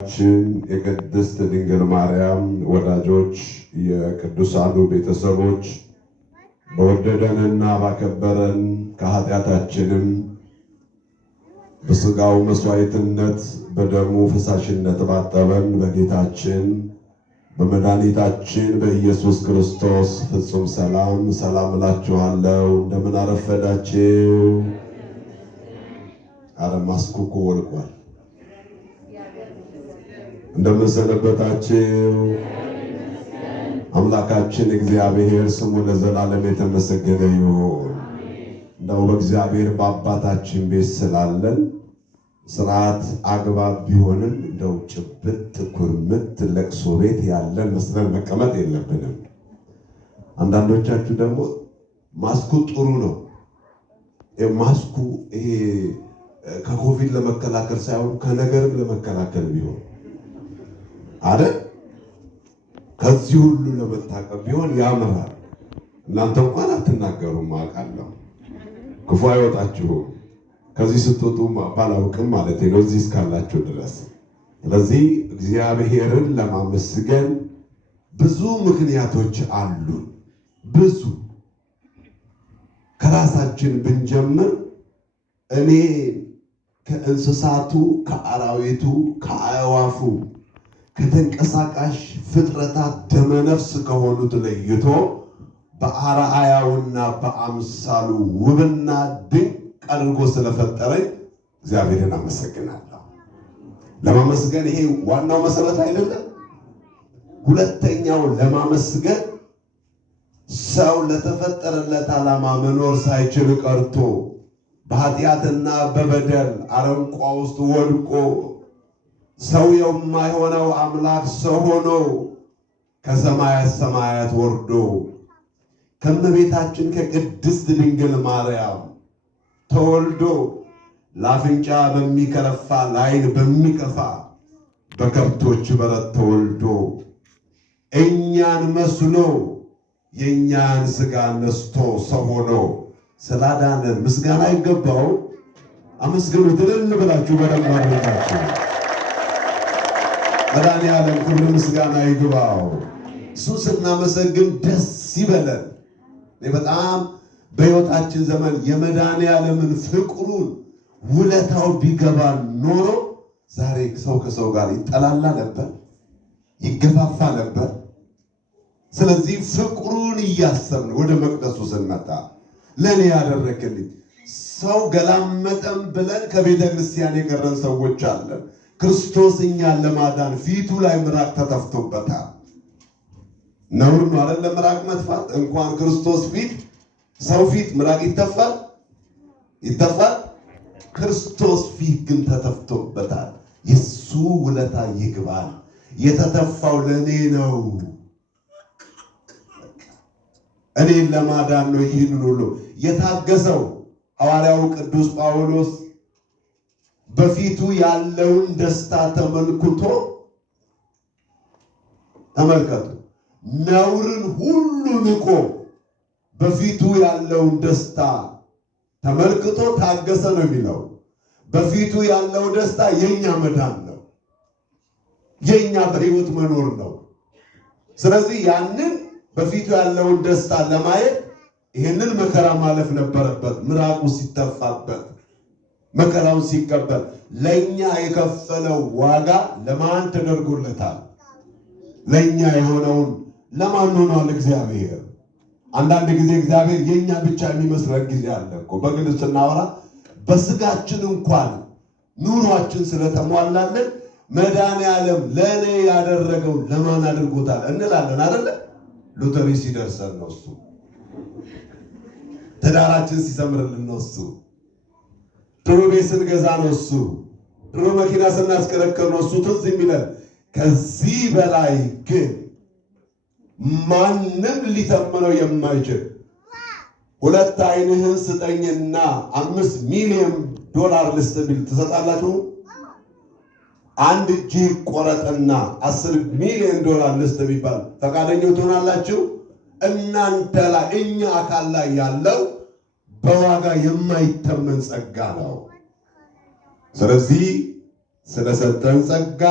የቅድስት ድንግል ማርያም ወዳጆች የቅዱሳኑ ቤተሰቦች በወደደንና ባከበረን ከኃጢአታችንም በሥጋው መስዋዕትነት በደሙ ፈሳሽነት ባጠበን በጌታችን በመድኃኒታችን በኢየሱስ ክርስቶስ ፍጹም ሰላም እላችኋለሁ። እንደምን አረፈዳችሁ? ማስኩ ወልቋል። እንደምን ሰነበታችሁ? አምላካችን እግዚአብሔር ስሙ ለዘላለም የተመሰገነ ይሁን። እንደው በእግዚአብሔር በአባታችን ቤት ስላለን ስርዓት አግባብ ቢሆንም እንደው ጭብጥ ኩርምት ለቅሶ ቤት ያለን መስለን መቀመጥ የለብንም። አንዳንዶቻችሁ ደግሞ ማስኩ ጥሩ ነው። ማስኩ ይሄ ከኮቪድ ለመከላከል ሳይሆን ከነገርም ለመከላከል ቢሆን አይደል? ከዚህ ሁሉ ለመታቀብ ቢሆን ያምራል። እናንተ እንኳን አትናገሩም አውቃለሁ። ክፉ አይወጣችሁም። ከዚህ ስትወጡ ባላውቅም ማለት ነው እዚህ እስካላችሁ ድረስ። ስለዚህ እግዚአብሔርን ለማመስገን ብዙ ምክንያቶች አሉ። ብዙ ከራሳችን ብንጀምር እኔ ከእንስሳቱ፣ ከአራዊቱ፣ ከአዕዋፉ፣ ከተንቀሳቃሽ ፍጥረታት ደመነፍስ ከሆኑት ለይቶ በአርአያውና በአምሳሉ ውብና ድንቅ አድርጎ ስለፈጠረኝ እግዚአብሔርን አመሰግናለሁ። ለማመስገን ይሄ ዋናው መሰረት አይደለም። ሁለተኛው ለማመስገን ሰው ለተፈጠረለት ዓላማ መኖር ሳይችል ቀርቶ በኃጢአትና በበደል አረንቋ ውስጥ ወድቆ ሰው የማይሆነው አምላክ ሰው ሆኖ ከሰማያት ሰማያት ወርዶ ከእመቤታችን ከቅድስት ድንግል ማርያም ተወልዶ ለአፍንጫ በሚከረፋ ለዓይን በሚከፋ በከብቶች በረት ተወልዶ እኛን መስሎ የእኛን ሥጋ ነስቶ ሰው ሆኖ ስላዳነን ምስጋና ይገባው። አመስግኑት እልል ብላችሁ በደንብ አድርጋችሁ። መድኃኒዓለም ክብር ምስጋና ይግባው። እሱ ስናመሰግን ደስ ይበለን። በጣም በሕይወታችን ዘመን የመድኃኒዓለምን ፍቅሩን ውለታው ቢገባ ኖሮ ዛሬ ሰው ከሰው ጋር ይጠላላ ነበር፣ ይገፋፋ ነበር። ስለዚህ ፍቅሩን እያሰብን ወደ መቅደሱ ስንመጣ ለኔ ያደረክልኝ ሰው ገላመጠን ብለን ከቤተ ክርስቲያን የቀረን ሰዎች አለን። ክርስቶስ እኛን ለማዳን ፊቱ ላይ ምራቅ ተተፍቶበታል። ነውር ነው አይደለም? ምራቅ መጥፋት እንኳን ክርስቶስ ፊት ሰው ፊት ምራቅ ይተፋል። ክርስቶስ ፊት ግን ተተፍቶበታል። የሱ ውለታ ይግባል። የተተፋው ለኔ ነው፣ እኔን ለማዳን ነው። ይህንን ሁሉ የታገሰው ሐዋርያው ቅዱስ ጳውሎስ በፊቱ ያለውን ደስታ ተመልክቶ ተመልከቱ፣ ነውርን ሁሉ ንቆ በፊቱ ያለውን ደስታ ተመልክቶ ታገሰ ነው የሚለው። በፊቱ ያለው ደስታ የኛ መዳን ነው፣ የኛ በሕይወት መኖር ነው። ስለዚህ ያንን በፊቱ ያለውን ደስታ ለማየት ይህንን መከራ ማለፍ ነበረበት። ምራቁ ሲተፋበት መከራውን ሲቀበል ለኛ የከፈለው ዋጋ ለማን ተደርጎለታል? ለኛ የሆነውን ለማን ሆኗል? እግዚአብሔር። አንዳንድ ጊዜ እግዚአብሔር የኛ ብቻ የሚመስለን ጊዜ አለ እኮ። በግል ስናወራ በስጋችን እንኳን ኑሯችን ስለተሟላለን መድኃኒዓለም ለእኔ ያደረገውን ለማን አድርጎታል እንላለን አይደለ? ሎተሪ ሲደርሰን ነው እሱ። ትዳራችን ሲሰምርልን ነው እሱ። ጥሩ ቤት ስንገዛ ነው እሱ። ጥሩ መኪና ስናስከረከር ነው እሱ ትዝ የሚለን። ከዚህ በላይ ግን ማንም ሊተምነው የማይችል 2 ዓይንህን ስጠኝና $5 ሚሊዮን ልስጥ ቢል ትሰጣላችሁ? 1 እጅህ ቆረጥና $10 ሚሊዮን ልስጥ ቢባል ፈቃደኞች ትሆናላችሁ? እናንተ ላይ እኛ አካል ላይ ያለው በዋጋ የማይተመን ጸጋ ነው። ስለዚህ ስለሰጠን ጸጋ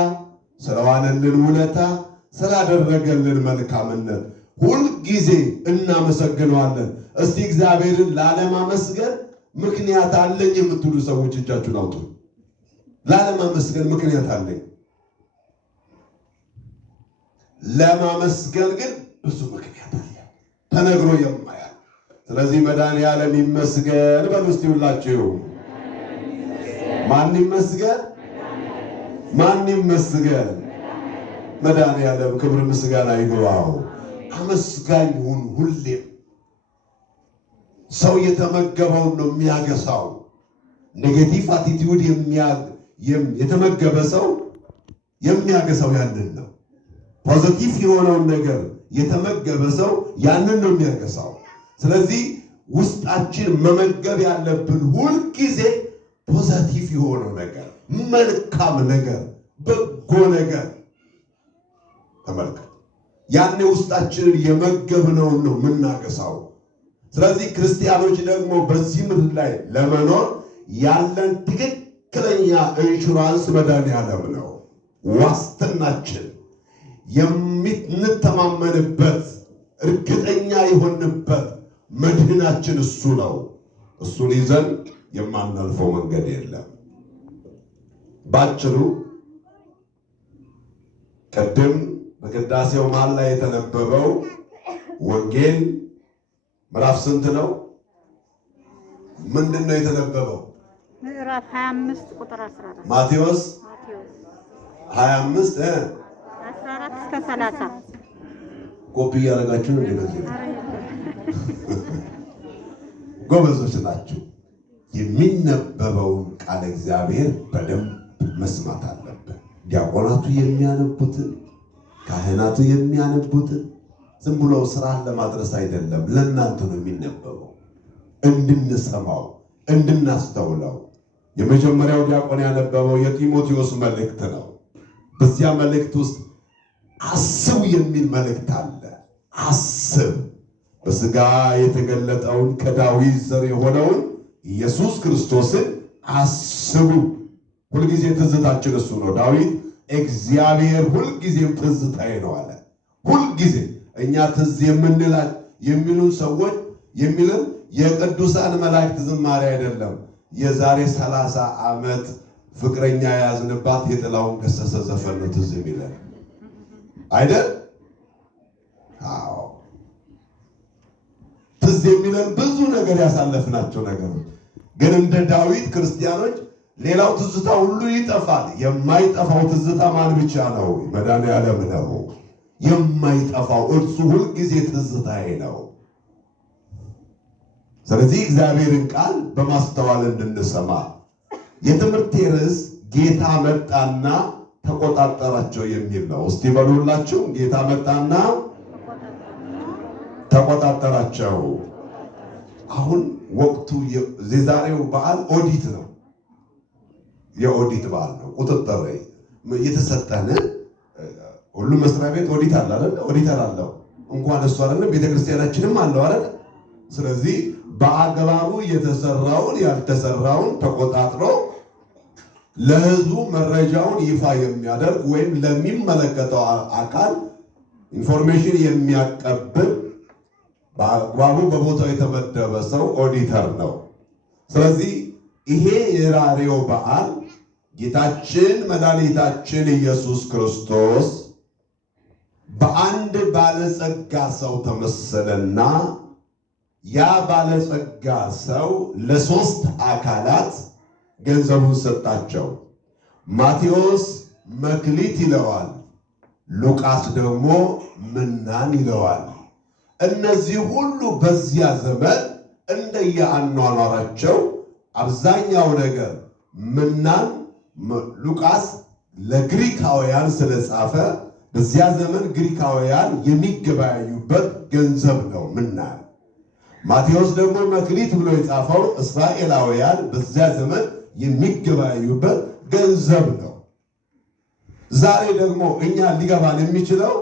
ስለዋለልን ውለታ፣ ስላደረገልን መልካምነት ሁልጊዜ እናመሰግነዋለን። እስቲ እግዚአብሔርን ላለማመስገን ምክንያት አለኝ የምትሉ ሰዎች እጃችሁን አውጡ። ላለማመስገን ምክንያት አለኝ። ለማመስገን ግን ብዙ ምክንያት አለ፣ ተነግሮ የማያል። ስለዚህ መድኃኔዓለም ይመስገን በሉ እስቲ ሁላችሁ። ማን ይመስገን? ማን ይመስገን? መድኃኔዓለም ክብር ምስጋና ይግባው። አመስጋኝ ሁን ሁሌም። ሰው የተመገበውን ነው የሚያገሳው። ኔጌቲቭ አቲቲዩድ የተመገበ ሰው የሚያገሳው ያንን ነው። ፖዚቲቭ የሆነውን ነገር የተመገበ ሰው ያንን ነው የሚያገሳው። ስለዚህ ውስጣችን መመገብ ያለብን ሁልጊዜ ፖዚቲቭ የሆነው ነገር፣ መልካም ነገር፣ በጎ ነገር ተመልከት። ያኔ ውስጣችንን የመገብነውን ነው የምናገሳው። ስለዚህ ክርስቲያኖች ደግሞ በዚህ ምድር ላይ ለመኖር ያለን ትክክለኛ ኢንሹራንስ መድኃኔዓለም ነው። ዋስትናችን የምንተማመንበት እርግጠኛ የሆንበት መድህናችን እሱ ነው። እሱን ይዘን የማናልፈው መንገድ የለም። ባጭሩ ቅድም በቅዳሴው መሃል ላይ የተነበበው ወንጌል ምዕራፍ ስንት ነው? ምንድን ነው የተነበበው? ምዕራፍ 25 ቁጥር 14። ማቴዎስ 25 14 እስከ 30። ኮፒ ያደረጋችሁ ነው እንደዚህ ጎበዞች ናችሁ። የሚነበበውን ቃል እግዚአብሔር በደንብ መስማት አለብን። ዲያቆናቱ የሚያነቡትን፣ ካህናቱ የሚያነቡትን ዝም ብሎ ስራን ለማድረስ አይደለም፣ ለእናንተ ነው የሚነበበው። እንድንሰማው፣ እንድናስተውለው። የመጀመሪያው ዲያቆን ያነበበው የጢሞቴዎስ መልእክት ነው። በዚያ መልእክት ውስጥ አስብ የሚል መልእክት አለ። አስብ፣ በሥጋ የተገለጠውን ከዳዊት ዘር የሆነውን ኢየሱስ ክርስቶስን አስቡ። ሁልጊዜ ትዝታችን እሱ ነው። ዳዊት እግዚአብሔር ሁልጊዜም ትዝታዬ ነው አለ። ሁልጊዜ እኛ ትዝ የሚሉን ሰዎች የሚልን የቅዱሳን መላእክት ዝማሬ አይደለም። የዛሬ 30 ዓመት ፍቅረኛ የያዝንባት የጥላሁን ገሰሰ ዘፈን ነው ትዝ የሚለን አይደል? አዎ፣ ትዝ የሚለን ብዙ ነገር ያሳለፍናቸው ነገሮች። ግን እንደ ዳዊት ክርስቲያኖች ሌላው ትዝታ ሁሉ ይጠፋል። የማይጠፋው ትዝታ ማን ብቻ ነው? መድኃኔዓለም ነው የማይጠፋው። እርሱ ሁልጊዜ ትዝታዬ ነው። ስለዚህ እግዚአብሔርን ቃል በማስተዋል እንድንሰማ የትምህርቴ ርዕስ ጌታ መጣና ተቆጣጠራቸው የሚል ነው። እስቲ በሉላችሁ፣ ጌታ መጣና ተቆጣጠራቸው። አሁን ወቅቱ የዛሬው በዓል ኦዲት ነው። የኦዲት በዓል ነው። ቁጥጥር የተሰጠን ሁሉም መስሪያ ቤት ኦዲት አለ አይደል? ኦዲተር አለው። እንኳን እሱ አይደለም ቤተክርስቲያናችንም አለው አይደል? ስለዚህ በአግባቡ የተሰራውን ያልተሰራውን ተቆጣጥሮ ለሕዝቡ መረጃውን ይፋ የሚያደርግ ወይም ለሚመለከተው አካል ኢንፎርሜሽን የሚያቀብል በአግባቡ በቦታው የተመደበ ሰው ኦዲተር ነው። ስለዚህ ይሄ የዛሬው በዓል ጌታችን መድኃኒታችን ኢየሱስ ክርስቶስ በአንድ ባለጸጋ ሰው ተመሰለና ያ ባለጸጋ ሰው ለሶስት አካላት ገንዘቡን ሰጣቸው። ማቴዎስ መክሊት ይለዋል፣ ሉቃስ ደግሞ ምናን ይለዋል። እነዚህ ሁሉ በዚያ ዘመን እንደየአኗኗራቸው አብዛኛው ነገር ምናን ሉቃስ ለግሪካውያን ስለጻፈ በዚያ ዘመን ግሪካውያን የሚገበያዩበት ገንዘብ ነው ምናን። ማቴዎስ ደግሞ መክሊት ብሎ የጻፈው እስራኤላውያን በዚያ ዘመን የሚገበያዩበት ገንዘብ ነው። ዛሬ ደግሞ እኛ ሊገባን የሚችለው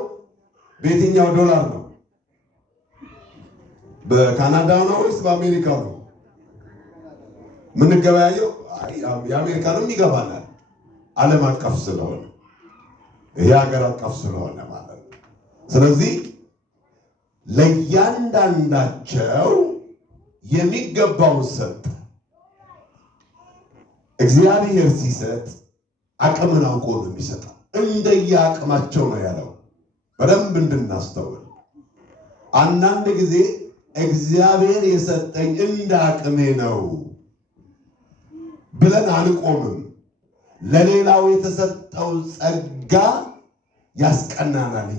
በየትኛው ዶላር ነው? በካናዳ ነው ወይስ በአሜሪካው ነው የምንገበያየው? የአሜሪካንም ይገባናል፣ ዓለም አቀፍ ስለሆነ። ይሄ ሀገር አቀፍ ስለሆነ ማለት ነው። ስለዚህ ለእያንዳንዳቸው የሚገባውን ሰጠ። እግዚአብሔር ሲሰጥ አቅምን አውቆ ነው የሚሰጠው። እንደየአቅማቸው ነው ያለው። በደንብ እንድናስተውል። አንዳንድ ጊዜ እግዚአብሔር የሰጠኝ እንደ አቅሜ ነው ብለን አንቆምም። ለሌላው የተሰጠው ጸጋ ያስቀናናል።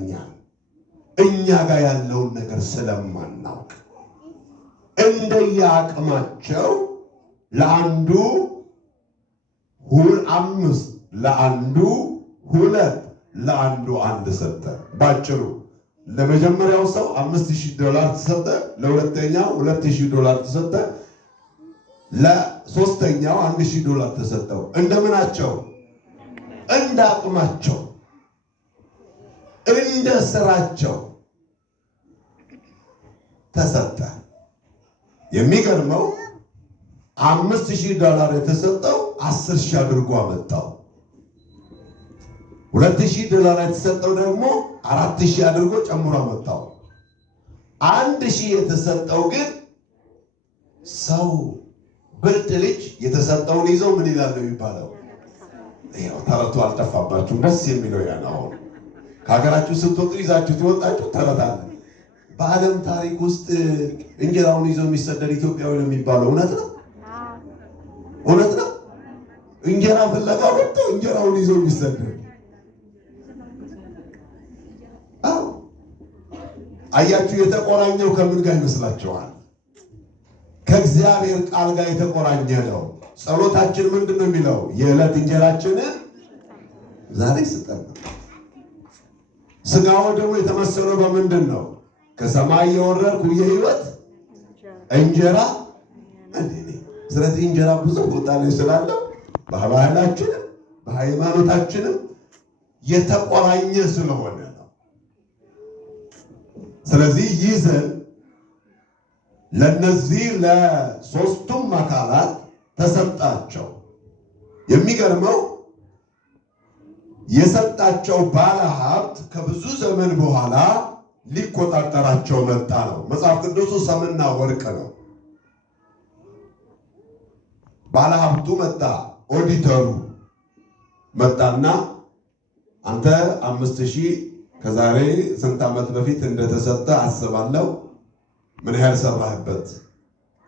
እኛ ጋር ያለውን ነገር ስለማናውቅ እንደየአቅማቸው ለአንዱ 5፣ ለአንዱ 2፣ ለአንዱ 1 ሰጠ። ባጭሩ ለመጀመሪያው ሰው $5000 ተሰጠ፣ ለሁለተኛው $2000 ተሰጠ፣ ለሶስተኛው $1000 ተሰጠው። እንደምናቸው? እንደ አቅማቸው፣ እንደ ስራቸው ተሰጠ። የሚገርመው $5000 የተሰጠው 10000 አድርጎ አመጣው። $2000 የተሰጠው ደግሞ 4000 አድርጎ ጨምሮ አመጣው። 1000 የተሰጠው ግን ሰው ብልጥ ልጅ የተሰጠውን ይዘው ምን ይላል ነው የሚባለው? ይሄው ተረቱ አልጠፋባችሁም። ደስ የሚለው ያ ነው። ከሀገራችሁ ስትወጡ ይዛችሁት የወጣችሁ ተረት አለ። በዓለም ታሪክ ውስጥ እንጀራውን ይዞ የሚሰደድ ኢትዮጵያዊ ነው የሚባለው እውነት ነው? እውነት ነው? እንጀራ ፍለጋ ወጥቶ እንጀራውን ይዞ የሚሰደድ አያችሁ። የተቆራኘው ከምን ጋር ይመስላችኋል? ከእግዚአብሔር ቃል ጋር የተቆራኘ ነው። ጸሎታችን ምንድን ነው የሚለው? የዕለት እንጀራችንን ዛሬ ስጠን። ስጋው ደግሞ የተመሰለው በምንድን ነው? ከሰማይ የወረድኩ የሕይወት እንጀራ እኔ ነኝ። ስለዚህ እንጀራ ብዙ ቦታ ላይ ስላለው በባህላችንም በሃይማኖታችንም የተቆራኘ ስለሆነ ነው። ስለዚህ ይዘን ለነዚህ ለሶስቱም አካላት ተሰጣቸው። የሚገርመው የሰጣቸው ባለ ሀብት ከብዙ ዘመን በኋላ ሊቆጣጠራቸው መጣ ነው። መጽሐፍ ቅዱሱ ሰምና ወርቅ ነው። ባለ ሀብቱ መጣ፣ ኦዲተሩ መጣና አንተ 5000 ከዛሬ ስንት ዓመት በፊት እንደተሰጠ አስባለሁ። ምን ያህል ሰራህበት?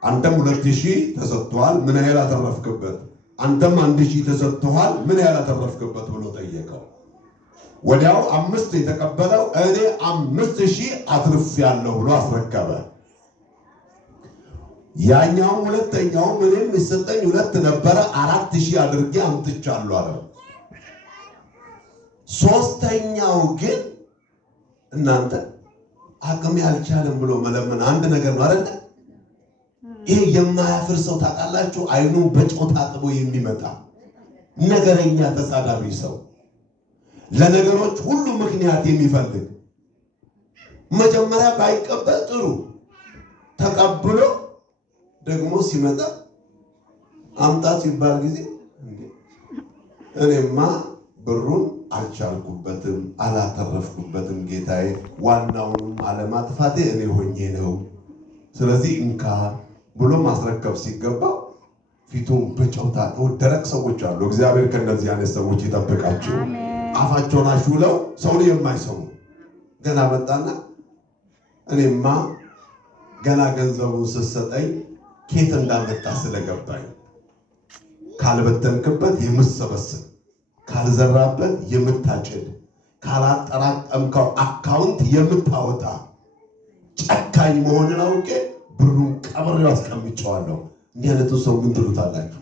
አንተም 2000 ተሰጥቷል። ምን ያህል አተረፍክበት? አንተም 1000 ተሰጥቷል። ምን ያህል አተረፍክበት ብሎ ጠየቀው። ወዲያው 5 የተቀበለው እኔ 5000 አትርፌያለሁ ብሎ አስረከበ። ያኛው ሁለተኛው ምንም የሚሰጠኝ 2 ነበረ 4000 አድርጌ አምጥቻለሁ አለ። ሶስተኛው ግን እናንተ አቅም ያልቻለም ብሎ መለመን አንድ ነገር ነው አይደል? ይሄ የማያፍር ሰው ታውቃላችሁ? አይኑ በጨው ታጥቦ የሚመጣ ነገረኛ ተሳዳቢ ሰው፣ ለነገሮች ሁሉ ምክንያት የሚፈልግ መጀመሪያ ባይቀበል ጥሩ፣ ተቀብሎ ደግሞ ሲመጣ አምጣት ሲባል ጊዜ እኔማ ብሩን አልቻልኩበትም፣ አላተረፍኩበትም ጌታዬ፣ ዋናውንም አለማጥፋቴ እኔ ሆኜ ነው። ስለዚህ እንካ ብሎ ማስረከብ ሲገባው ፊቱን በጨው ታጥቦ ደረቅ ሰዎች አሉ። እግዚአብሔር ከእነዚህ አይነት ሰዎች ይጠብቃቸው። አፋቸውን አሹለው ሰውን የማይሰሙ ገና መጣና እኔማ ገና ገንዘቡን ስትሰጠኝ ኬት እንዳመጣ ስለገባኝ ካልበተንክበት የምትሰበስብ ካልዘራበት የምታጭድ ካላጠራቀምከው አካውንት የምታወጣ ጨካኝ መሆንን አውቄ ብሩን ቀብሬው አስቀምጨዋለሁ። እንዲህ አይነቱ ሰው ምን ትሉታላችሁ?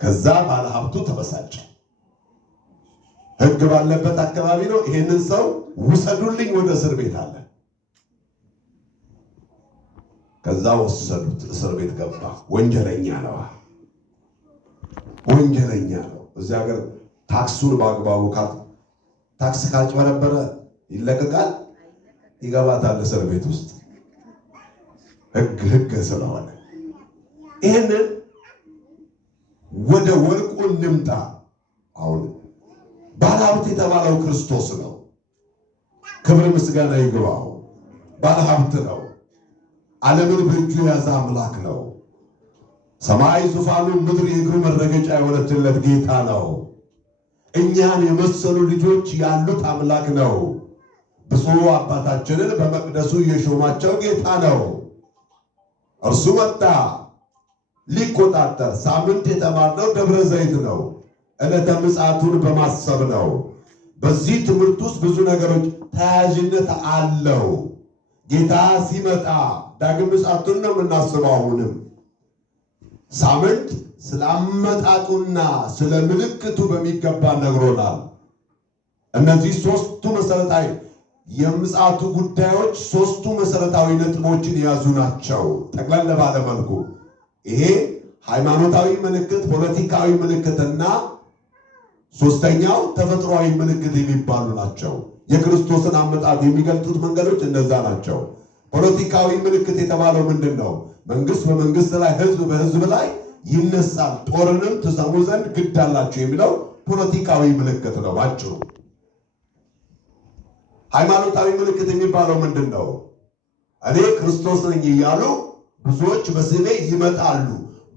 ከዛ ባለ ሀብቱ ተበሳጨ። ሕግ ባለበት አካባቢ ነው። ይሄንን ሰው ውሰዱልኝ ወደ እስር ቤት አለ። ከዛ ወሰዱት፣ እስር ቤት ገባ። ወንጀለኛ ነው፣ ወንጀለኛ ነው። እዚህ ሀገር ታክሱን በአግባቡ ታክስ ካልጨበረበረ ይለቀቃል፣ ይገባታል እስር ቤት ውስጥ ሕግ ስለሆነ። ይህንን ወደ ወርቁ እንምጣ። አሁን ባለሀብት የተባለው ክርስቶስ ነው። ክብር ምስጋና ይግባው። ባለሀብት ነው። ዓለምን በእጁ የያዘ አምላክ ነው። ሰማይ ዙፋኑ፣ ምድር የእግሩ መረገጫ የሆነችለት ጌታ ነው። እኛን የመሰሉ ልጆች ያሉት አምላክ ነው። ብፁዕ አባታችንን በመቅደሱ የሾማቸው ጌታ ነው። እርሱ መጣ ሊቆጣጠር። ሳምንት የተማርነው ደብረ ዘይት ነው። ዕለተ ምጽአቱን በማሰብ ነው። በዚህ ትምህርት ውስጥ ብዙ ነገሮች ተያያዥነት አለው። ጌታ ሲመጣ ዳግም ምጽአቱን ነው የምናስበው። አሁንም ሳምንት ስለ አመጣጡና ስለ ምልክቱ በሚገባ ነግሮናል። እነዚህ ሦስቱ መሰረታዊ የምጽአቱ ጉዳዮች ሦስቱ መሰረታዊ ነጥቦችን የያዙ ናቸው። ጠቅለል ባለ መልኩ ይሄ ሃይማኖታዊ ምልክት፣ ፖለቲካዊ ምልክትና ሦስተኛው ተፈጥሯዊ ምልክት የሚባሉ ናቸው። የክርስቶስን አመጣጥ የሚገልጡት መንገዶች እነዛ ናቸው። ፖለቲካዊ ምልክት የተባለው ምንድን ነው? መንግስት በመንግስት ላይ፣ ህዝብ በህዝብ ላይ ይነሳል፣ ጦርንም ትሰሙ ዘንድ ግድ አላችሁ የሚለው ፖለቲካዊ ምልክት ነው ባጭሩ። ሃይማኖታዊ ምልክት የሚባለው ምንድን ነው? እኔ ክርስቶስ ነኝ እያሉ ብዙዎች በስሜ ይመጣሉ፣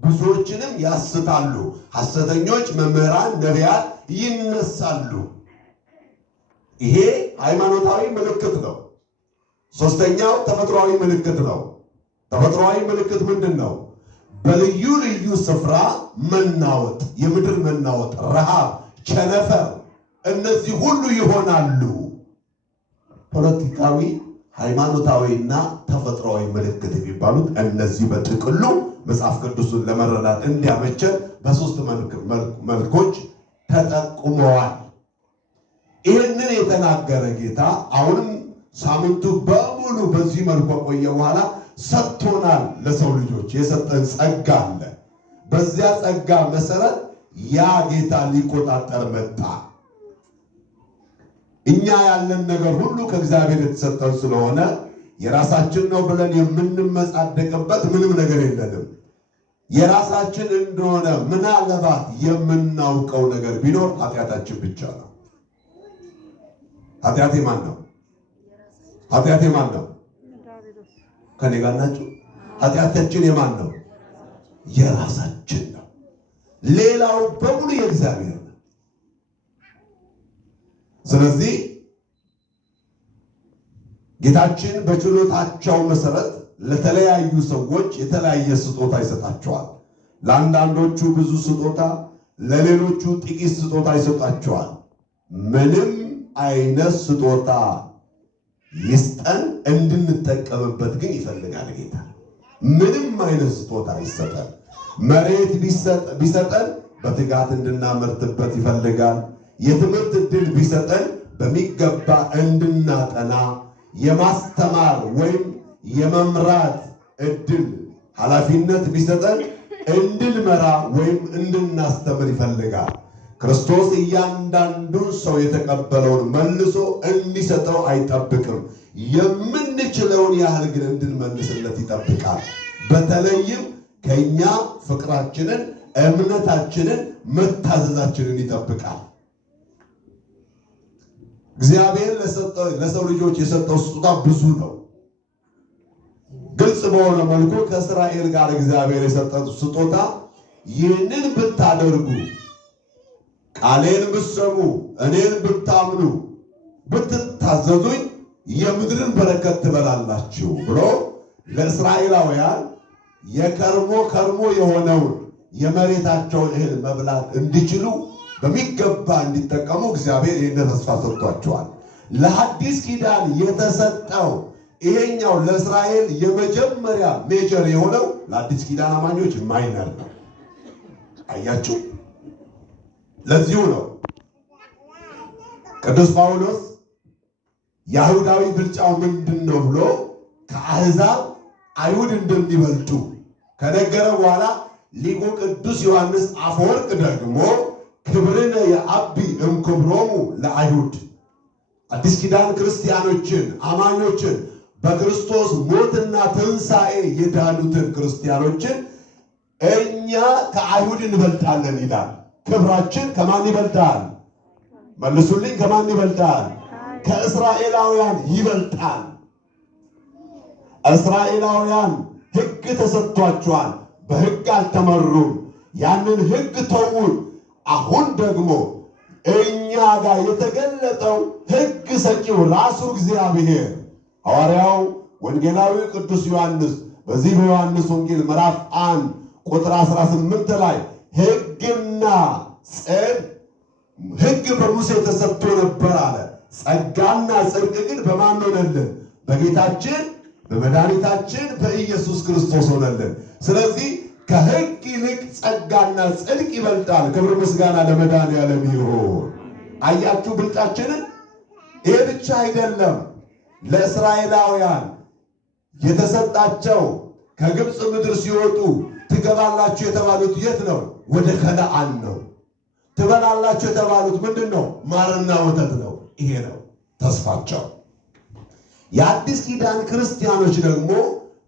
ብዙዎችንም ያስታሉ፣ ሐሰተኞች መምህራን ነቢያት ይነሳሉ። ይሄ ሃይማኖታዊ ምልክት ነው። ሦስተኛው ተፈጥሯዊ ምልክት ነው። ተፈጥሯዊ ምልክት ምንድን ነው? በልዩ ልዩ ስፍራ መናወጥ፣ የምድር መናወጥ፣ ረሃብ፣ ቸነፈር፣ እነዚህ ሁሉ ይሆናሉ። ፖለቲካዊ፣ ሃይማኖታዊና ተፈጥሯዊ ምልክት የሚባሉት እነዚህ በጥቅሉ መጽሐፍ ቅዱስን ለመረዳት እንዲያመቸን በሦስት መልኮች ተጠቁመዋል። ይህንን የተናገረ ጌታ አሁንም ሳምንቱ በሙሉ በዚህ መልኩ ከቆየ በኋላ ሰጥቶናል። ለሰው ልጆች የሰጠን ጸጋ አለ። በዚያ ጸጋ መሰረት ያ ጌታ ሊቆጣጠር መጣ። እኛ ያለን ነገር ሁሉ ከእግዚአብሔር የተሰጠን ስለሆነ የራሳችን ነው ብለን የምንመጻደቅበት ምንም ነገር የለንም። የራሳችን እንደሆነ ምናልባት የምናውቀው ነገር ቢኖር ኃጢአታችን ብቻ ነው። ኃጢአቴ ማን ነው? ኃጢአቴ ማን ነው? ከኔ ጋር ናችሁ? ኃጢአታችን የማን ነው? የራሳችን ነው። ሌላው በሙሉ የእግዚአብሔር ነው። ስለዚህ ጌታችን በችሎታቸው መሰረት ለተለያዩ ሰዎች የተለያየ ስጦታ ይሰጣቸዋል። ለአንዳንዶቹ ብዙ ስጦታ፣ ለሌሎቹ ጥቂት ስጦታ ይሰጣቸዋል። ምንም አይነት ስጦታ ይስጠን፣ እንድንጠቀምበት ግን ይፈልጋል ጌታ። ምንም አይነት ስጦታ ይሰጠን። መሬት ቢሰጠን በትጋት እንድናመርትበት ይፈልጋል። የትምህርት ዕድል ቢሰጠን በሚገባ እንድናጠና፣ የማስተማር ወይም የመምራት ዕድል ኃላፊነት ቢሰጠን እንድንመራ ወይም እንድናስተምር ይፈልጋል። ክርስቶስ እያንዳንዱን ሰው የተቀበለውን መልሶ እንዲሰጠው አይጠብቅም። የምንችለውን ያህል ግን እንድንመልስለት ይጠብቃል። በተለይም ከኛ ፍቅራችንን፣ እምነታችንን፣ መታዘዛችንን ይጠብቃል። እግዚአብሔር ለሰው ልጆች የሰጠው ስጦታ ብዙ ነው። ግልጽ በሆነ መልኩ ከእስራኤል ጋር እግዚአብሔር የሰጠው ስጦታ ይህንን ብታደርጉ፣ ቃሌን ብትሰሙ፣ እኔን ብታምኑ፣ ብትታዘዙኝ የምድርን በረከት ትበላላችሁ ብሎ ለእስራኤላውያን ከርሞ የሆነውን የመሬታቸውን እህል መብላት እንዲችሉ በሚገባ እንዲጠቀሙ እግዚአብሔር ይህን ተስፋ ሰጥቷቸዋል። ለሐዲስ ኪዳን የተሰጠው ይሄኛው ለእስራኤል የመጀመሪያ ሜጀር የሆነው ለአዲስ ኪዳን አማኞች ማይነር ነው። አያችሁ፣ ለዚሁ ነው ቅዱስ ጳውሎስ የአይሁዳዊ ብልጫው ምንድን ነው ብሎ ከአሕዛብ አይሁድ እንደሚበልጡ ከነገረ በኋላ ሊቁ ቅዱስ ዮሐንስ አፈወርቅ ደግሞ ክብርነ የአቢ እምክብሮሙ ለአይሁድ፣ አዲስ ኪዳን ክርስቲያኖችን አማኞችን በክርስቶስ ሞትና ትንሣኤ የዳኑትን ክርስቲያኖችን እኛ ከአይሁድ እንበልጣለን ይላል። ክብራችን ከማን ይበልጣል? መልሱልኝ። ከማን ይበልጣል? ከእስራኤላውያን ይበልጣል። እስራኤላውያን ሕግ ተሰጥቷቸዋል። በሕግ አልተመሩም። ያንን ሕግ ተውን። አሁን ደግሞ እኛ ጋር የተገለጠው ሕግ ሰጪው ራሱ እግዚአብሔር ሐዋርያው ወንጌላዊ ቅዱስ ዮሐንስ በዚህ በዮሐንስ ወንጌል ምዕራፍ 1 ቁጥር 18 ላይ ሕግና ጽድቅ ሕግ በሙሴ ተሰጥቶ ነበር አለ። ጸጋና ጽድቅ ግን በማን ሆነልን? በጌታችን በመድኃኒታችን በኢየሱስ ክርስቶስ ሆነልን። ስለዚህ ከሕግ ይልቅ ጸጋና ጽድቅ ይበልጣል። ክብር ምስጋና ለመድኃኒዓለም ይሁን። አያችሁ ብልጣችንን። ይሄ ብቻ አይደለም። ለእስራኤላውያን የተሰጣቸው ከግብፅ ምድር ሲወጡ ትገባላችሁ የተባሉት የት ነው? ወደ ከነዓን ነው። ትበላላችሁ የተባሉት ምንድን ነው? ማርና ወተት ነው። ይሄ ነው ተስፋቸው። የአዲስ ኪዳን ክርስቲያኖች ደግሞ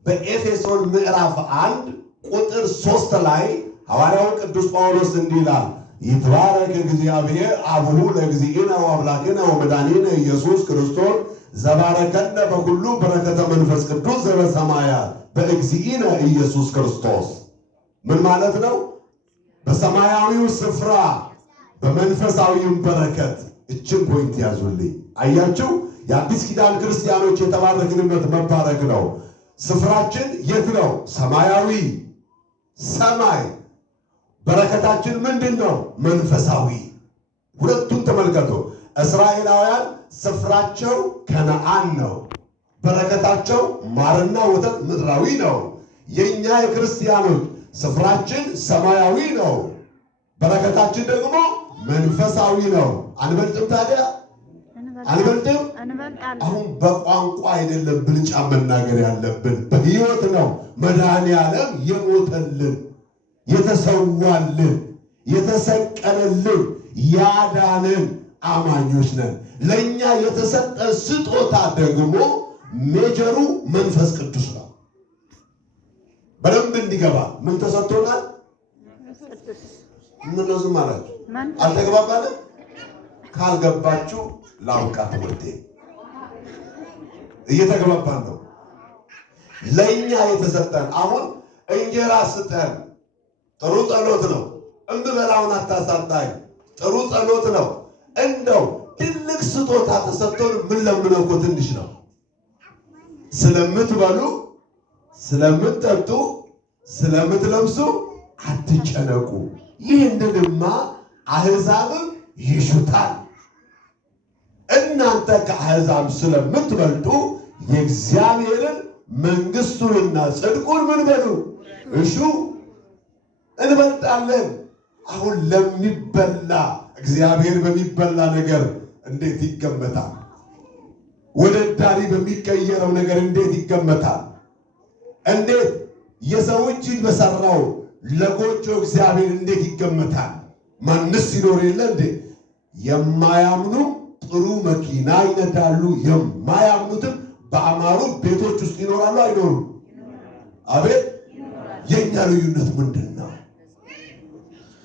በኤፌሶን ምዕራፍ 1 ቁጥር 3 ላይ ሐዋርያው ቅዱስ ጳውሎስ እንዲህ ይላል፣ ይትባረክ እግዚአብሔር አቡሁ ለእግዚእነ ወአምላክነ ወመድኃኒነ ኢየሱስ ክርስቶስ ዘባረከነ በኩሉ በረከተ መንፈስ ቅዱስ ዘበሰማያት በእግዚእነ ኢየሱስ ክርስቶስ። ምን ማለት ነው? በሰማያዊው ስፍራ በመንፈሳዊው በረከት። እችን ፖይንት ያዙልኝ። አያችሁ፣ የአዲስ ኪዳን ክርስቲያኖች የተባረክንበት መባረክ ነው። ስፍራችን የት ነው? ሰማያዊ ሰማይ። በረከታችን ምንድን ነው? መንፈሳዊ። ሁለቱን ተመልከቱ። እስራኤላውያን ስፍራቸው ከነዓን ነው። በረከታቸው ማርና ወተት ምድራዊ ነው። የእኛ የክርስቲያኖች ስፍራችን ሰማያዊ ነው። በረከታችን ደግሞ መንፈሳዊ ነው። አንበልጥም? ታዲያ አንበልጥም? አሁን በቋንቋ አይደለም ብልጫ መናገር ያለብን፣ በሕይወት ነው። መድኃኒዓለም የሞተልን፣ የተሰዋልን፣ የተሰቀለልን፣ ያዳንን አማኞች ነን። ለእኛ የተሰጠ ስጦታ ደግሞ ሜጀሩ መንፈስ ቅዱስ ነው። በደንብ እንዲገባ ምን ተሰጥቶናል? ምን ነው ዝም አላችሁ? አልተግባባንም? ካልገባችሁ ላውቃ ትምህርቴ እየተግባባን ነው። ለእኛ የተሰጠን አሁን እንጀራ ስጠን፣ ጥሩ ጸሎት ነው። እምበላውን አታሳጣኝ፣ ጥሩ ጸሎት ነው። እንደው ትልቅ ስጦታ ተሰጥቶን ምን ለምነው እኮ ትንሽ ነው። ስለምትበሉ፣ ስለምትጠጡ፣ ስለምትለብሱ አትጨነቁ። ይህንንማ አሕዛብም ይሹታል። እናንተ ከአሕዛብ ስለምትበልጡ የእግዚአብሔርን መንግሥቱንና ጽድቁን ምን በሉ? እሹ። እንበልጣለን። አሁን ለሚበላ እግዚአብሔር በሚበላ ነገር እንዴት ይገመታል? ወደ ዳሪ በሚቀየረው ነገር እንዴት ይገመታል? እንዴት የሰው እጅ በሰራው ለጎጆ እግዚአብሔር እንዴት ይገመታል? ማንስ ይኖር የለ እንዴ? የማያምኑ ጥሩ መኪና ይነዳሉ፣ የማያምኑትም በአማሩ ቤቶች ውስጥ ይኖራሉ። አይኖሩም? አቤት! የእኛ ልዩነት ምንድን ነው?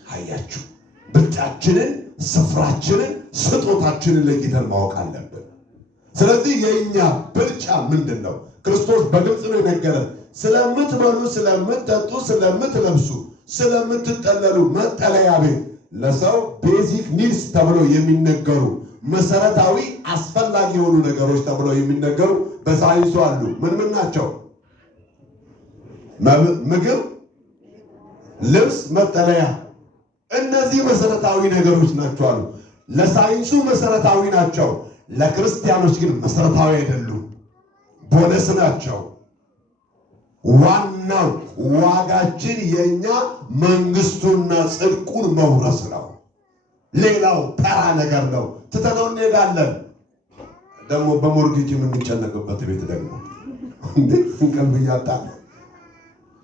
አያችሁ፣ ብልጫችንን፣ ስፍራችንን፣ ስጦታችንን ለይተን ማወቅ አለብን። ስለዚህ የእኛ ብልጫ ምንድን ነው? ክርስቶስ በግልጽ ነው የነገረን። ስለምትበሉ፣ ስለምትጠጡ፣ ስለምትለብሱ፣ ስለምትጠለሉ መጠለያ ቤት ለሰው ቤዚክ ኒድስ ተብለው የሚነገሩ መሰረታዊ አስፈላጊ የሆኑ ነገሮች ተብለው የሚነገሩ በሳይንሱ አሉ። ምን ምን ናቸው? ምግብ፣ ልብስ፣ መጠለያ። እነዚህ መሰረታዊ ነገሮች ናቸው አሉ። ለሳይንሱ መሰረታዊ ናቸው። ለክርስቲያኖች ግን መሰረታዊ አይደሉም፣ ቦነስ ናቸው። ዋናው ዋጋችን የኛ መንግስቱና ጽድቁን መውረስ ነው። ሌላው ተራ ነገር ነው፣ ትተነው እንሄዳለን። ደግሞ በሞርጌጅ የምንጨነቅበት ቤት ደግሞ እንቅልፍ እያጣን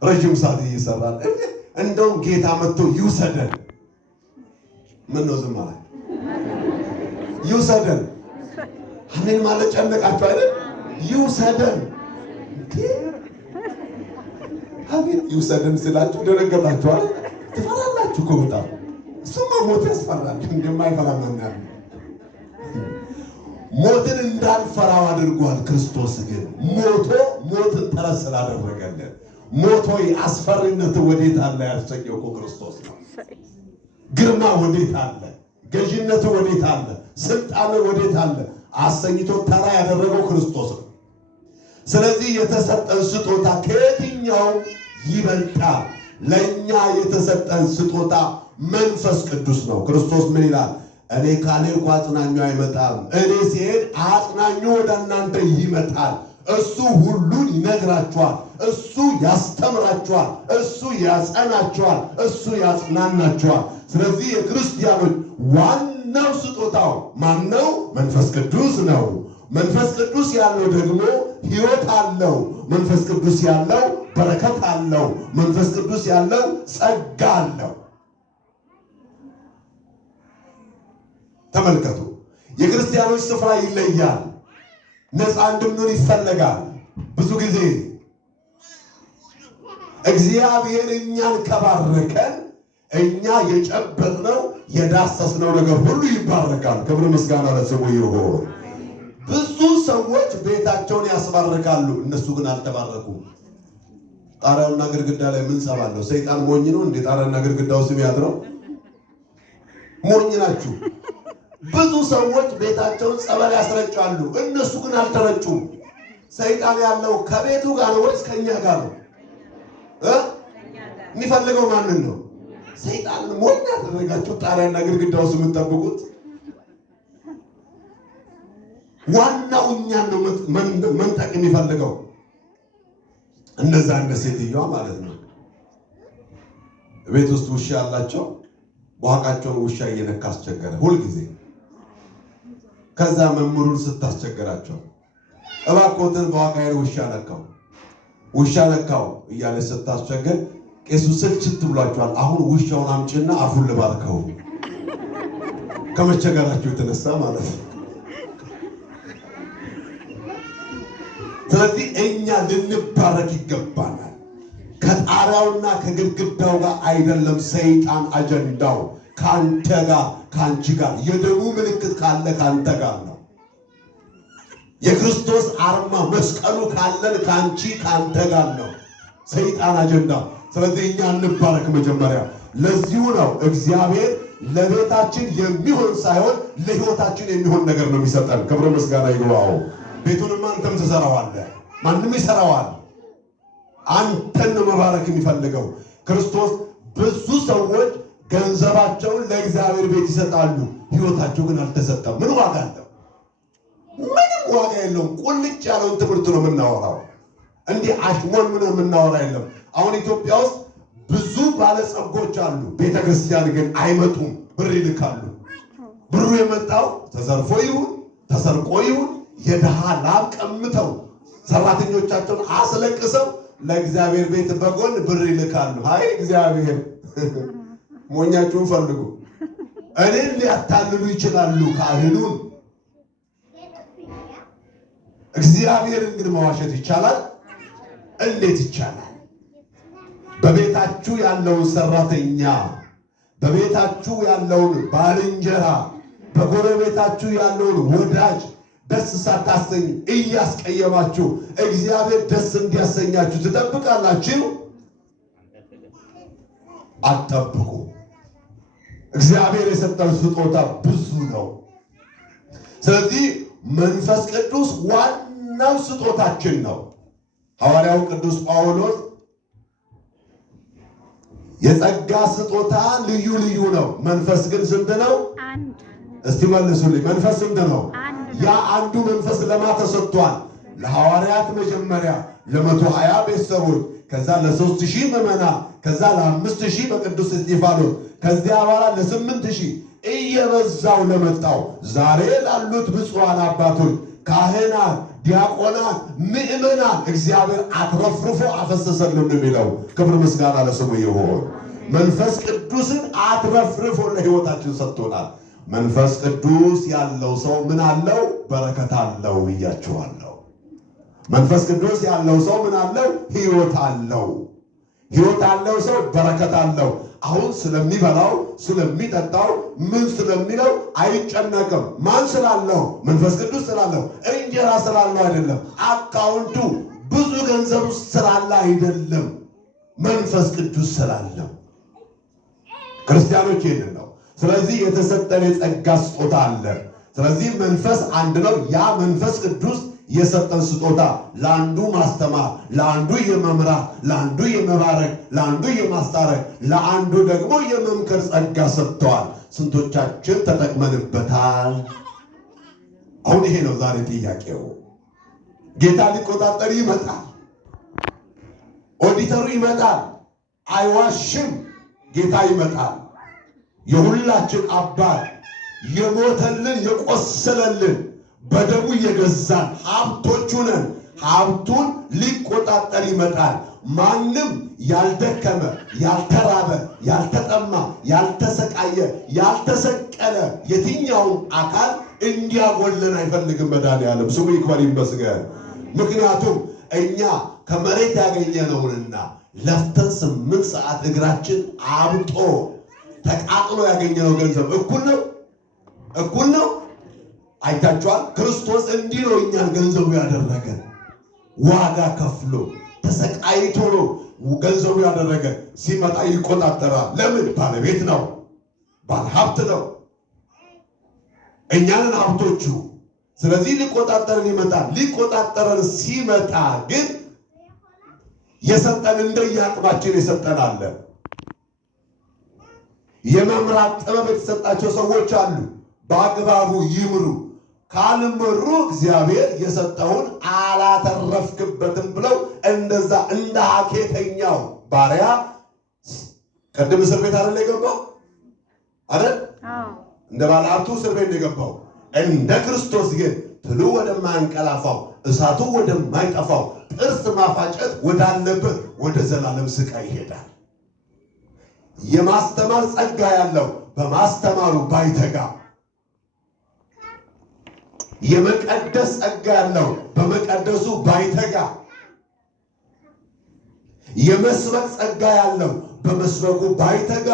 ረጅም ሰዓት እየሰራን እንደውም ጌታ መጥቶ ይውሰደን። ምን ነው ዝም ማለት? ይውሰደን። አሜን ማለት ጨነቃችሁ አይደል? ይውሰደን። አቤት ይውሰደን ስላችሁ ደነገጣችኋል። ትፈራላችሁ እኮ በጣም። እሱማ ሞት ያስፈራል። እንደማይፈራ ማናል ሞትን እንዳንፈራው አድርጓል። ክርስቶስ ግን ሞትን ተረት ስላደረገልን ሞቶይ አስፈሪነት ወዴት አለ ያሰኘው እኮ ክርስቶስ ነው። ግርማ ወዴት አለ? ገዥነት ወዴት አለ? ስልጣን ወዴት አለ? አሰኝቶ ተራ ያደረገው ክርስቶስ ነው። ስለዚህ የተሰጠን ስጦታ ከየትኛው ይበልጣል? ለኛ የተሰጠን ስጦታ መንፈስ ቅዱስ ነው። ክርስቶስ ምን ይላል? እኔ ካልሄድኩ አጽናኙ አይመጣም፣ እኔ ሲሄድ አጽናኙ ወደ እናንተ ይመጣል። እሱ ሁሉን ይነግራችኋል፣ እሱ ያስተምራችኋል፣ እሱ ያጸናችኋል፣ እሱ ያጽናናችኋል። ስለዚህ የክርስቲያኖች ዋናው ስጦታው ማነው? መንፈስ ቅዱስ ነው። መንፈስ ቅዱስ ያለው ደግሞ ሕይወት አለው። መንፈስ ቅዱስ ያለው በረከት አለው። መንፈስ ቅዱስ ያለው ጸጋ አለው። ተመልከቱ፣ የክርስቲያኖች ስፍራ ይለያል። ነፃ እንድንሆን ይፈለጋል። ብዙ ጊዜ እግዚአብሔር እኛን ከባረከን እኛ የጨበጥነው የዳሰስነው ነገር ሁሉ ይባረካል። ክብር ምስጋና ለስሙ ይሁን። ብዙ ሰዎች ቤታቸውን ያስባርካሉ፣ እነሱ ግን አልተባረኩም። ጣሪያውና ግድግዳ ላይ ምን ሰባለሁ? ሰይጣን ሞኝ ነው እንዴ? ጣሪያና ግድግዳው ስም ያድረው? ሞኝ ናችሁ። ብዙ ሰዎች ቤታቸውን ጸበል ያስረጫሉ፣ እነሱ ግን አልተረጩም። ሰይጣን ያለው ከቤቱ ጋር ነው ወይስ ከኛ ጋር ነው? የሚፈልገው ማንን ነው? ሰይጣን ሞኝ ያደረጋችሁ ጣሪያና ግድግዳው ስም የምትጠብቁት ዋናው እኛን ነው መንጠቅ የሚፈልገው። እነዛ እንደ ሴትዮዋ ማለት ነው። ቤት ውስጥ ውሻ ያላቸው በኋቃቸውን ውሻ እየነካ አስቸገረ ሁልጊዜ። ከዛ መምህሩን ስታስቸገራቸው እባክዎትን በኋቃዬ ውሻ ነካው እያለች ስታስቸገር ቄሱ ስልችት ብሏቸዋል። አሁን ውሻውን አምጪና አፉን ልባርከው፣ ከመቸገራቸው የተነሳ ማለት ነው። ስለዚህ እኛ ልንባረክ ይገባናል። ከጣሪያውና ከግድግዳው ጋር አይደለም ሰይጣን አጀንዳው። ካንተ ጋር ካንቺ ጋር የደሙ ምልክት ካለ ካንተ ጋር ነው። የክርስቶስ አርማ መስቀሉ ካለን ካንቺ ካንተ ጋር ነው ሰይጣን አጀንዳው። ስለዚህ እኛ እንባረክ መጀመሪያ። ለዚሁ ነው እግዚአብሔር ለቤታችን የሚሆን ሳይሆን ለሕይወታችን የሚሆን ነገር ነው የሚሰጠን። ክብር ምስጋና ይግባው። ቤቱንማ አንተም ትሰራዋለህ፣ ማንም ይሰራዋል። አንተን ነው መባረክ የሚፈልገው ክርስቶስ። ብዙ ሰዎች ገንዘባቸውን ለእግዚአብሔር ቤት ይሰጣሉ፣ ሕይወታቸው ግን አልተሰጠም። ምን ዋጋ አለው? ምንም ዋጋ የለውም። ቁልጭ ያለውን ትምህርት ነው የምናወራው፣ እንዲህ አሽሞን ምን የምናወራ የለም። አሁን ኢትዮጵያ ውስጥ ብዙ ባለጸጎች አሉ፣ ቤተክርስቲያን ግን አይመጡም፣ ብር ይልካሉ። ብሩ የመጣው ተዘርፎ ይሁን ተሰርቆ ይሁን የድሃ ላብ ቀምተው ሰራተኞቻቸውን አስለቅሰው ለእግዚአብሔር ቤት በጎን ብር ይልካሉ። አይ እግዚአብሔር ሞኛችሁን ፈልጉ። እኔን ሊያታልሉ ይችላሉ ካህኑን። እግዚአብሔርን ግን መዋሸት ይቻላል? እንዴት ይቻላል? በቤታችሁ ያለውን ሰራተኛ፣ በቤታችሁ ያለውን ባልንጀራ፣ በጎረቤታችሁ ያለውን ወዳጅ ደስ ሳታሰኙ እያስቀየማችሁ እግዚአብሔር ደስ እንዲያሰኛችሁ ትጠብቃላችሁ? አትጠብቁ። እግዚአብሔር የሰጠን ስጦታ ብዙ ነው። ስለዚህ መንፈስ ቅዱስ ዋናው ስጦታችን ነው። ሐዋርያው ቅዱስ ጳውሎስ የጸጋ ስጦታ ልዩ ልዩ ነው፣ መንፈስ ግን ስንት ነው? እስቲ መልሱልኝ። መንፈስ ስንት ነው? ያ አንዱ መንፈስ ለማ ተሰጥቷል? ለሐዋርያት መጀመሪያ ለ120 ቤተሰቦች፣ ከዛ ለ3000 ምዕመናን፣ ከዛ ለ5000 በቅዱስ እስጢፋኖስ፣ ከዚያ በኋላ ለ8000 እየበዛው ለመጣው ዛሬ ላሉት ብፁዓን አባቶች፣ ካህናት፣ ዲያቆናት፣ ምዕመናን እግዚአብሔር አትረፍርፎ አፈሰሰልን የሚለው ክብር ምስጋና ለስሙ ይሁን። መንፈስ ቅዱስን አትረፍርፎ ለሕይወታችን ሰጥቶናል። መንፈስ ቅዱስ ያለው ሰው ምን አለው? በረከት አለው ብያችኋለሁ። መንፈስ ቅዱስ ያለው ሰው ምን አለው? ሕይወት አለው። ሕይወት ያለው ሰው በረከት አለው። አሁን ስለሚበላው ስለሚጠጣው ምን ስለሚለው አይጨነቅም። ማን ስላለው? መንፈስ ቅዱስ ስላለው፣ እንጀራ ስላለው አይደለም። አካውንቱ ብዙ ገንዘብ ስላለ አይደለም፣ መንፈስ ቅዱስ ስላለው። ክርስቲያኖች ይህንን ነው። ስለዚህ የተሰጠን የጸጋ ስጦታ አለ። ስለዚህ መንፈስ አንድ ነው። ያ መንፈስ ቅዱስ የሰጠን ስጦታ ለአንዱ ማስተማር፣ ለአንዱ የመምራት፣ ለአንዱ የመባረክ፣ ለአንዱ የማስታረቅ፣ ለአንዱ ደግሞ የመምከር ጸጋ ሰጥተዋል። ስንቶቻችን ተጠቅመንበታል? አሁን ይሄ ነው ዛሬ ጥያቄው። ጌታ ሊቆጣጠር ይመጣል። ኦዲተሩ ይመጣል። አይዋሽም። ጌታ ይመጣል። የሁላችን አባት የሞተልን የቆሰለልን በደሙ የገዛን ሀብቶቹ ነን። ሀብቱን ሊቆጣጠር ይመጣል። ማንም ያልደከመ፣ ያልተራበ፣ ያልተጠማ፣ ያልተሰቃየ፣ ያልተሰቀለ የትኛውም አካል እንዲያጎለን አይፈልግም። መድኃኒዓለም ስሙ ይክበር ይመስገን። ምክንያቱም እኛ ከመሬት ያገኘነውንና ለፍተን 8 ሰዓት እግራችን አብጦ ተቃጥሎ ያገኘነው ገንዘብ እኩል ነው? እኩል ነው? አይታችኋል። ክርስቶስ እንዲህ ነው እኛን ገንዘቡ ያደረገን። ዋጋ ከፍሎ ተሰቃይቶ ነው ገንዘቡ ያደረገን። ሲመጣ ይቆጣጠራል። ለምን? ባለቤት ነው፣ ባለሀብት ነው። እኛንን ሀብቶቹ። ስለዚህ ሊቆጣጠረን ይመጣል። ሊቆጣጠረን ሲመጣ ግን የሰጠን እንደየአቅማችን የሰጠን አለ። የመምራት ጥበብ የተሰጣቸው ሰዎች አሉ። በአግባቡ ይምሩ። ካልመሩ እግዚአብሔር የሰጠውን አላተረፍክበትም ብለው እንደዛ እንደ ሀኬተኛው ባሪያ ቅድም እስር ቤት አይደል የገባው አይደል? እንደ ባለሀብቱ እስር ቤት ነው የገባው። እንደ ክርስቶስ ግን ትሉ ወደማያንቀላፋው እሳቱ ወደማይጠፋው ጥርስ ማፋጨት ወዳለበት ወደ ዘላለም ስቃይ ይሄዳል። የማስተማር ጸጋ ያለው በማስተማሩ ባይተጋ፣ የመቀደስ ጸጋ ያለው በመቀደሱ ባይተጋ፣ የመስበክ ጸጋ ያለው በመስበኩ ባይተጋ፣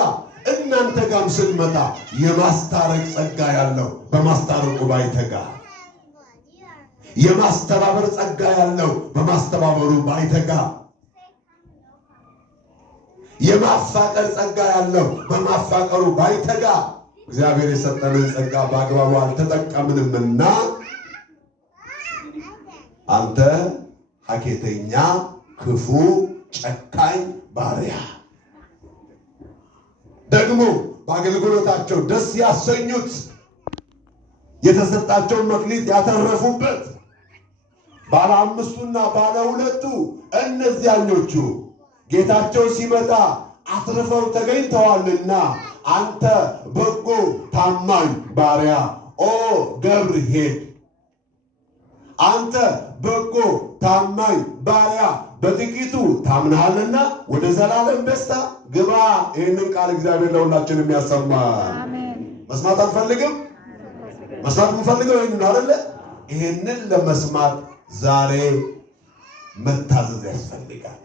እናንተ ጋም ስንመጣ የማስታረቅ ጸጋ ያለው በማስታረቁ ባይተጋ፣ የማስተባበር ጸጋ ያለው በማስተባበሩ ባይተጋ፣ የማፋቀር ጸጋ ያለው በማፋቀሩ ባይተጋ፣ እግዚአብሔር የሰጠንን ጸጋ በአግባቡ አልተጠቀምንምና አንተ ሀኬተኛ፣ ክፉ፣ ጨካኝ ባሪያ ደግሞ በአገልግሎታቸው ደስ ያሰኙት የተሰጣቸውን መክሊት ያተረፉበት ባለ 5ቱና ባለ 2ቱ እነዚያኞቹ ጌታቸው ሲመጣ አትርፈው ተገኝተዋልና አንተ በጎ ታማኝ ባሪያ ኦ ገብር ሄድ፣ አንተ በጎ ታማኝ ባሪያ በጥቂቱ ታምናሃልና ወደ ዘላለም ደስታ ግባ። ይህንን ቃል እግዚአብሔር ለሁላችንም ያሰማል። መስማት አልፈልግም? መስማት የምፈልገው ይህንን አይደለ? ይህንን ለመስማት ዛሬ መታዘዝ ያስፈልጋል።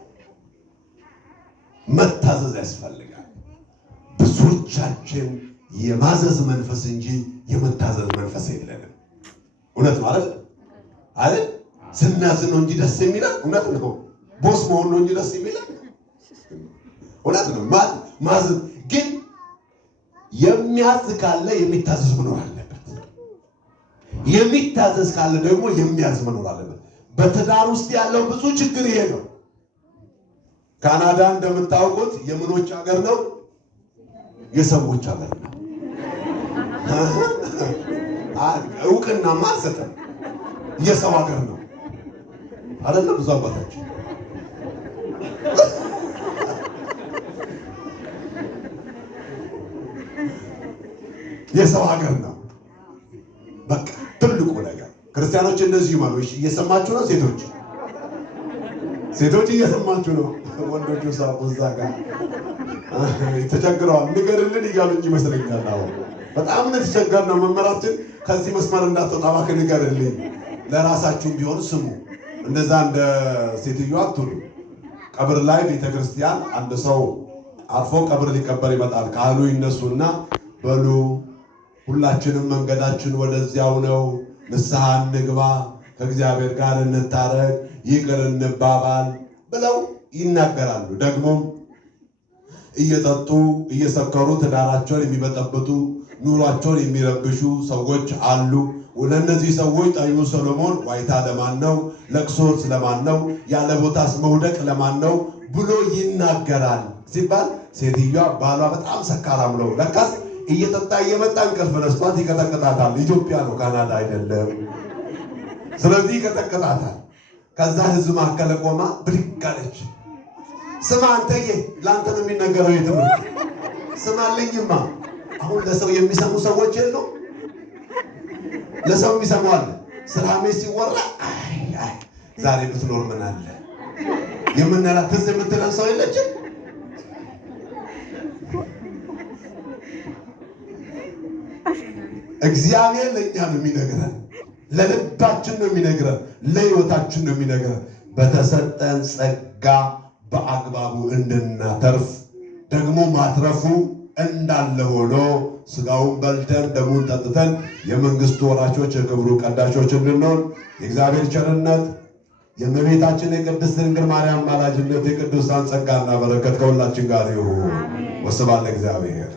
መታዘዝ ያስፈልጋል። ብዙዎቻችን የማዘዝ መንፈስ እንጂ የመታዘዝ መንፈስ የለንም። እውነት ማለት አይደል? ስናዝን ነው እንጂ ደስ የሚለን እውነት ነው። ቦስ መሆን ነው እንጂ ደስ የሚለን እውነት ነው። ማዘዝ ግን የሚያዝ ካለ የሚታዘዝ መኖር አለበት። የሚታዘዝ ካለ ደግሞ የሚያዝ መኖር አለበት። በትዳር ውስጥ ያለው ብዙ ችግር ይሄ ነው። ካናዳ እንደምታውቁት የምኖች ሀገር ነው? የሰዎች ሀገር ነው። እውቅናማ አልሰጠም። የሰው ሀገር ነው አይደለም? ብዙ አባታችን የሰው ሀገር ነው። በቃ ትልቁ ነገር ክርስቲያኖች እንደዚህ ይማሉ። እየሰማችሁ ነው? ሴቶች እየሰማችሁ ነው? ወንዶቹ ሳቁ እዛ ጋር ተቸግረዋል። ንገርልን እያሉ እንጂ ይመስለኛል። አሁን በጣም ነው የተቸገርነው። መመራችን ከዚህ መስመር እንዳትወጣ እባክህ ንገርልኝ። ለራሳችሁም ቢሆን ስሙ። እንደዛ እንደ ሴትዮዋ አትሁኑ። ቀብር ላይ ቤተክርስቲያን አንድ ሰው አርፎ ቀብር ሊቀበር ይመጣል። ካህኑ ይነሱና በሉ ሁላችንም መንገዳችን ወደዚያው ነው፣ ንስሐ እንግባ፣ ከእግዚአብሔር ጋር እንታረቅ፣ ይቅር እንባባል ብለው ይናገራሉ። ደግሞም እየጠጡ እየሰከሩ ትዳራቸውን የሚበጠብጡ ኑሯቸውን የሚረብሹ ሰዎች አሉ። ለእነዚህ ሰዎች ጠቢቡ ሰሎሞን ዋይታ ለማን ነው? ለቅሶ ለማን ነው? ያለ ቦታስ መውደቅ ለማን ነው ብሎ ይናገራል ሲባል ሴትዮዋ ባሏ በጣም ሰካራም ነው፣ ለካስ እየጠጣ እየመጣ እንቅልፍ ነስቷት ይቀጠቅጣታል። ኢትዮጵያ ነው፣ ካናዳ አይደለም። ስለዚህ ይቀጠቅጣታል። ከዛ ህዝብ መካከል ቆማ ብድግ አለች። ስማ አንተዬ፣ ለአንተ ነው የሚነገረው የትምህርት ስማልኝማ። አሁን ለሰው የሚሰሙ ሰዎች የሉ፣ ለሰው የሚሰሙ አለ። ስላሜ ሲወራ አይ ዛሬ ብትኖር ምን አለ የምንላት ትዝ የምትለን ሰው የለችም። እግዚአብሔር ለእኛ ነው የሚነግረን፣ ለልባችን ነው የሚነግረን፣ ለህይወታችን ነው የሚነግረን። በተሰጠን ጸጋ በአግባቡ እንድናተርፍ ደግሞ ማትረፉ እንዳለ ሆኖ ስጋውን በልተን ደሙን ጠጥተን የመንግስቱ ወራሾች የክብሩ ቀዳሾች እንድንሆን የእግዚአብሔር ቸርነት የእመቤታችን የቅድስት ድንግል ማርያም አማላጅነት የቅዱሳን ጸጋና በረከት ከሁላችን ጋር ይሁን። ወስብሐት ለእግዚአብሔር።